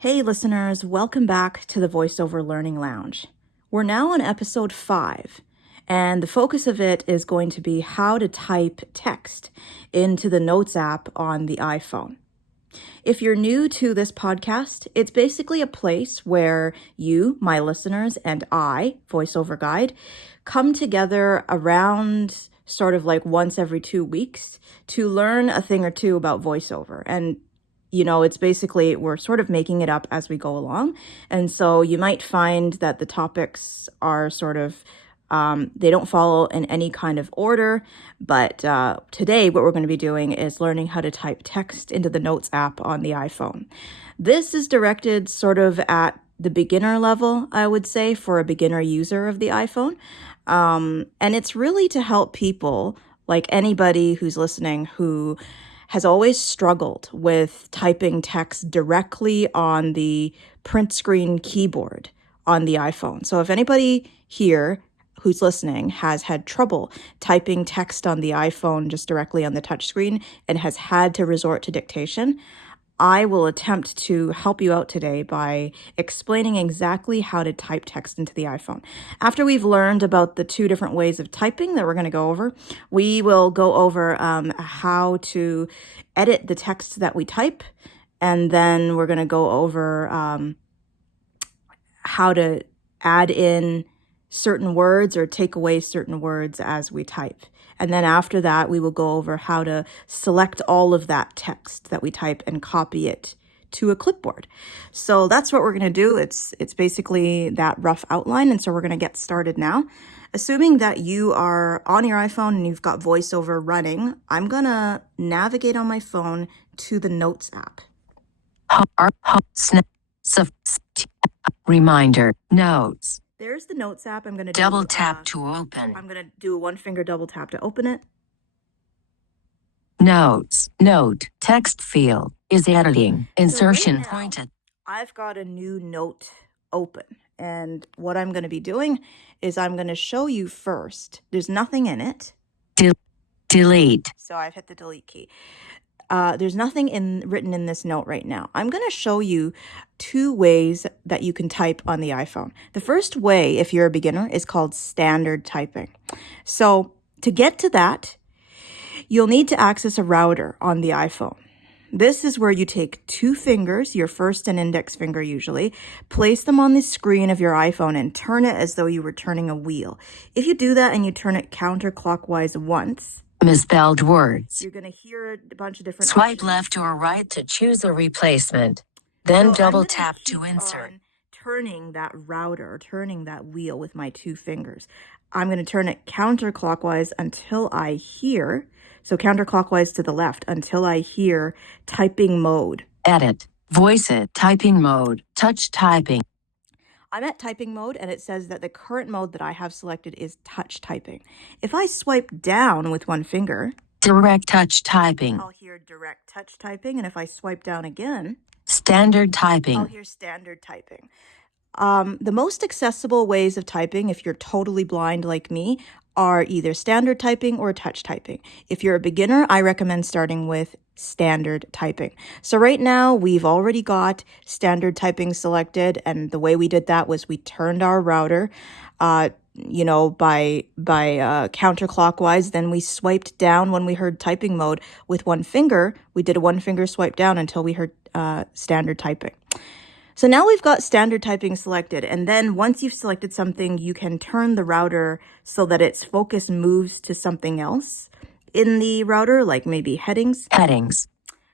Hey listeners, welcome back to the Voiceover Learning Lounge. We're now on episode 5, and the focus of it is going to be how to type text into the Notes app on the iPhone. If you're new to this podcast, it's basically a place where you, my listeners, and I, Voiceover Guide, come together around sort of like once every 2 weeks to learn a thing or two about voiceover. And it's basically, we're sort of making it up as we go along. And so you might find that the topics are sort of, they don't follow in any kind of order. But today, what we're going to be doing is learning how to type text into the Notes app on the iPhone. This is directed sort of at the beginner level, I would say, for a beginner user of the iPhone. And it's really to help people, like anybody who's listening, who has always struggled with typing text directly on the print screen keyboard on the iPhone. So if anybody here who's listening has had trouble typing text on the iPhone just directly on the touchscreen and has had to resort to dictation, I will attempt to help you out today by explaining exactly how to type text into the iPhone. After we've learned about the 2 different ways of typing that we're going to go over, we will go over how to edit the text that we type, and then we're going to go over how to add in certain words or take away certain words as we type. And then after that, we will go over how to select all of that text that we type and copy it to a clipboard. So that's what we're going to do. It's basically that rough outline. And so we're going to get started now. Assuming that you are on your iPhone and you've got VoiceOver running, I'm going to navigate on my phone to the Notes app. Reminder, Notes. There's the Notes app. I'm going to double tap to open. I'm going to do a 1-finger double tap to open it. Notes. Note. Text field is editing. Insertion right now, pointed. I've got a new note open. And what I'm going to be doing is I'm going to show you first. There's nothing in it. Delete. So I've hit the delete key. There's nothing written in this note right now. I'm going to show you 2 ways that you can type on the iPhone. The first way, if you're a beginner, is called standard typing. So to get to that, you'll need to access a router on the iPhone. This is where you take 2 fingers, your first and index finger usually, place them on the screen of your iPhone and turn it as though you were turning a wheel. If you do that and you turn it counterclockwise once, misspelled words, you're going to hear a bunch of different swipe options. left or right to choose a replacement. Then double tap to insert. Turning that router, turning that wheel with my 2 fingers. I'm going to turn it counterclockwise until I hear, so counterclockwise to the left, until I hear typing mode. Edit. Voice it. Typing mode. Touch typing. I'm at typing mode, and it says that the current mode that I have selected is touch typing. If I swipe down with 1 finger, direct touch typing, I'll hear direct touch typing, and if I swipe down again, standard typing, I'll hear standard typing. The most accessible ways of typing, if you're totally blind like me, are either standard typing or touch typing. If you're a beginner, I recommend starting with standard typing. So right now, we've already got standard typing selected, and the way we did that was we turned our router, by counterclockwise. Then we swiped down when we heard typing mode with 1 finger. We did a 1-finger swipe down until we heard standard typing. So now we've got standard typing selected, and then once you've selected something, you can turn the router so that its focus moves to something else in the router, like maybe headings. Headings.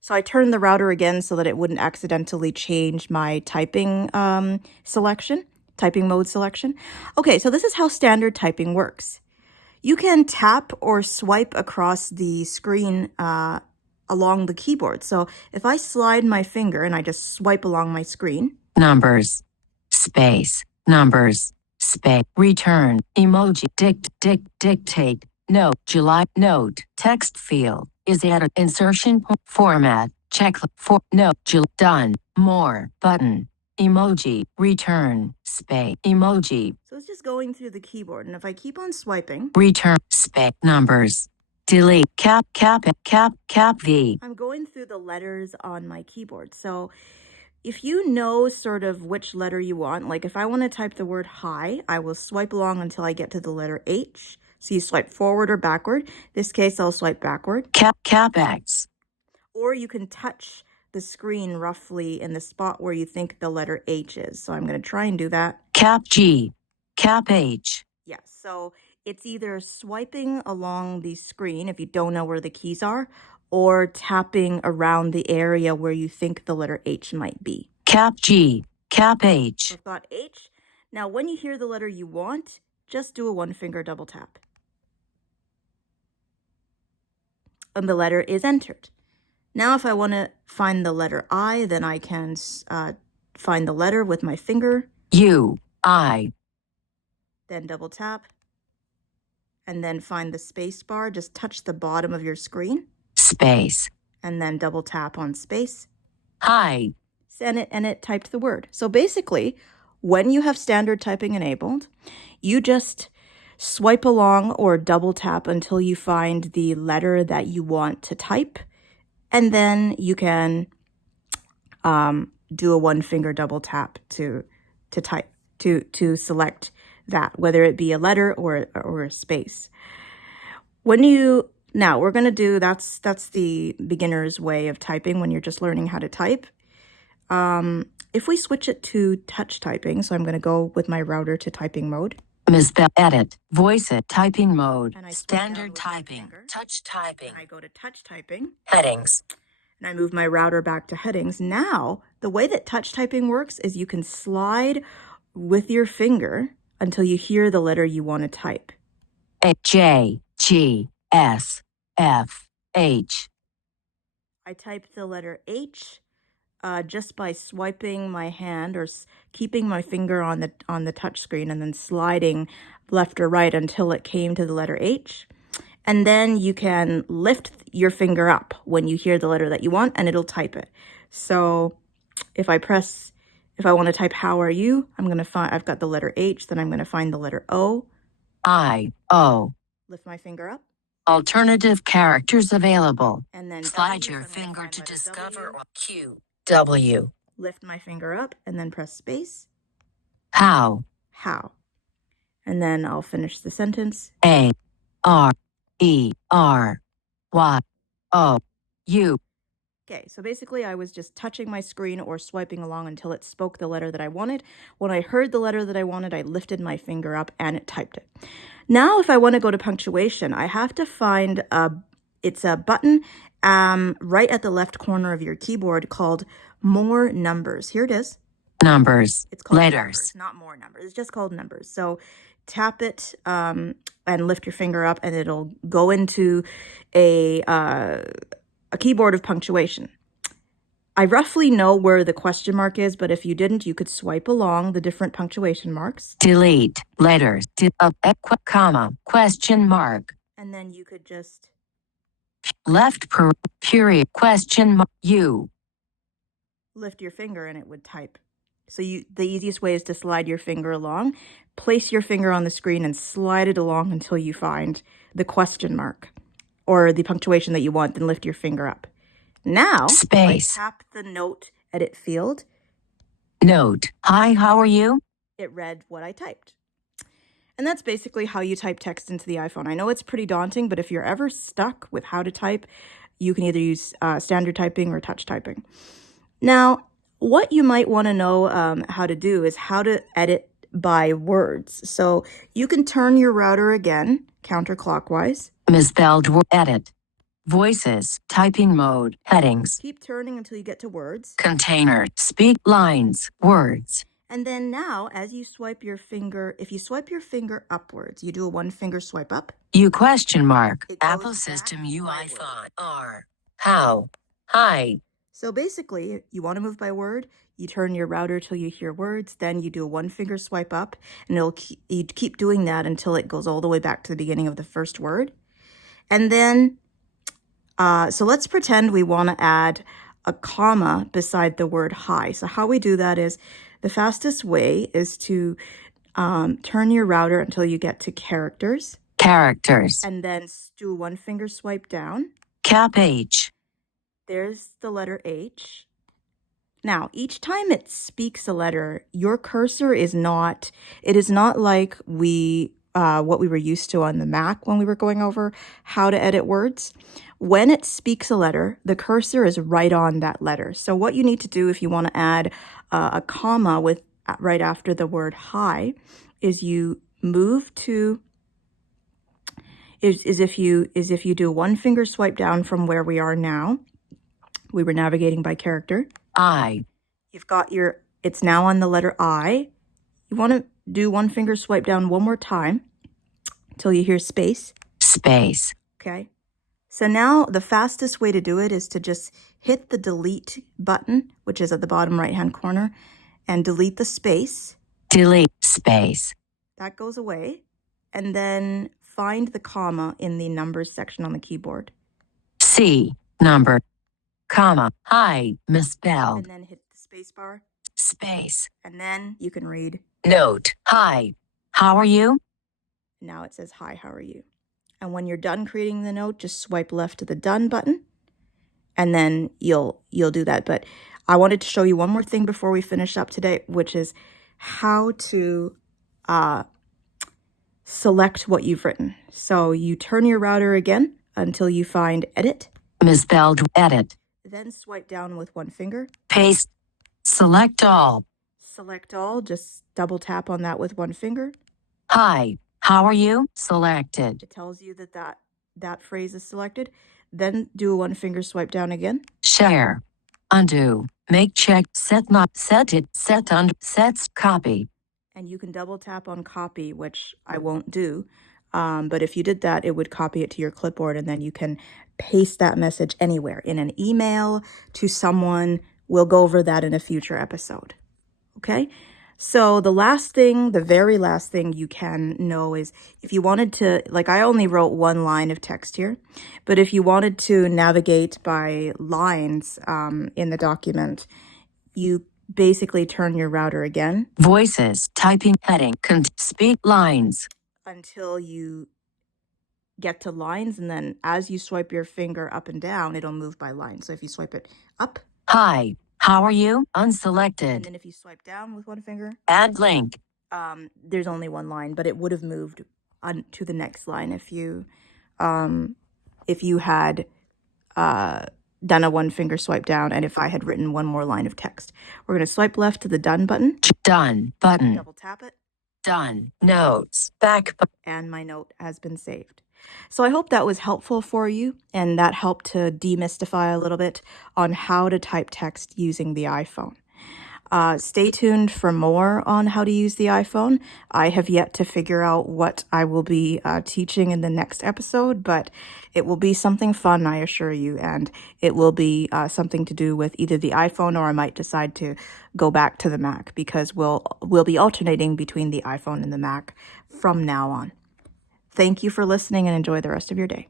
So I turned the router again so that it wouldn't accidentally change my typing typing mode selection. Okay, so this is how standard typing works. You can tap or swipe across the screen along the keyboard. So if I slide my finger and I just swipe along my screen. Numbers, space, numbers, space, return, emoji, dictate, note, July, note, text field, is added, insertion, format, check, for, note, done, more, button, emoji, return, space, emoji. So it's just going through the keyboard. And if I keep on swiping. Return, space, numbers. Delete, cap, V. I'm going through the letters on my keyboard. So if you know sort of which letter you want, like if I want to type the word hi, I will swipe along until I get to the letter H. So you swipe forward or backward. In this case, I'll swipe backward. Cap X. Or you can touch the screen roughly in the spot where you think the letter H is. So I'm going to try and do that. Cap G. Cap H. Yes, so it's either swiping along the screen if you don't know where the keys are, or tapping around the area where you think the letter H might be. Cap G. Cap H. I've got H. Now, when you hear the letter you want, just do a one-finger double tap. And the letter is entered. Now, if I want to find the letter I, then I can find the letter with my finger. U. I. Then double tap. And then find the space bar. Just touch the bottom of your screen. Space. And then double tap on space. Hi. And it typed the word. So basically, when you have standard typing enabled, you just swipe along or double tap until you find the letter that you want to type. And then you can do a one-finger double tap to type, to select that, whether it be a letter or a space. Now we're going to do, that's the beginner's way of typing when you're just learning how to type. If we switch it to touch typing, so I'm going to go with my router to typing mode. Misspell edit. Voice it. Typing mode. And I Standard typing. Touch typing. And I go to touch typing. Headings. And I move my router back to headings. Now, the way that touch typing works is you can slide with your finger until you hear the letter you want to type. A J G S F H. I type the letter H just by swiping my hand or keeping my finger on the touch screen and then sliding left or right until it came to the letter H. And then you can lift your finger up when you hear the letter that you want and it'll type it. So if I want to type how are you, I've got the letter H, then I'm going to find the letter O. I O. Lift my finger up. Alternative characters available. And then slide W, your so finger to discover W. or Q. W. Lift my finger up and then press space. How. How. And then I'll finish the sentence. A R E R Y O U. Okay, so basically I was just touching my screen or swiping along until it spoke the letter that I wanted. When I heard the letter that I wanted, I lifted my finger up and it typed it. Now, if I want to go to punctuation, I have to find it's a button right at the left corner of your keyboard called More Numbers. Here it is. Numbers. It's called letters. Numbers, not more numbers. It's just called numbers. So tap it and lift your finger up and it'll go into a keyboard of punctuation. I roughly know where the question mark is, but if you didn't, you could swipe along the different punctuation marks. Delete letters, comma, question mark. And then you could just left period, question mark, U. Lift your finger and it would type. So the easiest way is to slide your finger along, place your finger on the screen and slide it along until you find the question mark or the punctuation that you want, then lift your finger up. Now, space. If I tap the note edit field. Note, hi, how are you? It read what I typed. And that's basically how you type text into the iPhone. I know it's pretty daunting, but if you're ever stuck with how to type, you can either use standard typing or touch typing. Now, what you might want to know how to do is how to edit by words. So you can turn your router again, counterclockwise. Misspelled word edit. Voices, typing mode, headings. Keep turning until you get to words. Container, speak lines, words. And then now, as you swipe your finger, if you swipe your finger upwards, you do a one finger swipe up. U question mark. Apple System U iPhone R. How. Hi. So basically, you want to move by word, you turn your router till you hear words, then you do a one finger swipe up, and you keep doing that until it goes all the way back to the beginning of the first word. And then, so let's pretend we want to add a comma beside the word hi. So how we do that is, the fastest way is to turn your router until you get to characters. Characters. And then do a one finger swipe down. Cap H. There's the letter H. Now, each time it speaks a letter, your cursor is not like what we were used to on the Mac when we were going over how to edit words. When it speaks a letter, the cursor is right on that letter. So what you need to do if you want to add a comma with right after the word hi is you move to is if you do one finger swipe down from where we are now. We were navigating by character. I. You've got it's now on the letter I. You want to do one finger swipe down one more time until you hear space. Space. Okay. So now the fastest way to do it is to just hit the delete button, which is at the bottom right-hand corner, and delete the space. Delete space. That goes away. And then find the comma in the numbers section on the keyboard. C. Number. Comma. Hi. Misspelled. And then hit the space bar. Space. And then you can read. Note. Hi. How are you? Now it says, hi, how are you? And when you're done creating the note, just swipe left to the done button. And then you'll do that. But I wanted to show you one more thing before we finish up today, which is how to select what you've written. So you turn your router again until you find edit. Misspelled edit. Then swipe down with one finger. Paste. Select all. Select all. Just double tap on that with one finger. Hi. How are you? Selected. It tells you that phrase is selected. Then do a one finger swipe down again. Share. Undo. Make check. Set not. Set it. Set undo. Sets copy. And you can double tap on copy, which I won't do. But if you did that, it would copy it to your clipboard, and then you can paste that message anywhere, in an email, to someone. We'll go over that in a future episode. Okay? So the very last thing you can know is if you wanted to, like I only wrote one line of text here, but if you wanted to navigate by lines in the document, you basically turn your router again. Voices, typing, heading, speak lines. Until you get to lines, and then as you swipe your finger up and down, it'll move by line. So if you swipe it up. Hi, how are you? Unselected. And then if you swipe down with one finger. Add link. There's only one line, but it would have moved on to the next line if you had done a one finger swipe down, and if I had written one more line of text. We're going to swipe left to the done button. Done button. Double tap it. Done. Notes. Back. And my note has been saved. So I hope that was helpful for you, and that helped to demystify a little bit on how to type text using the iPhone. Stay tuned for more on how to use the iPhone. I have yet to figure out what I will be teaching in the next episode, but it will be something fun, I assure you, and it will be something to do with either the iPhone, or I might decide to go back to the Mac, because we'll be alternating between the iPhone and the Mac from now on. Thank you for listening, and enjoy the rest of your day.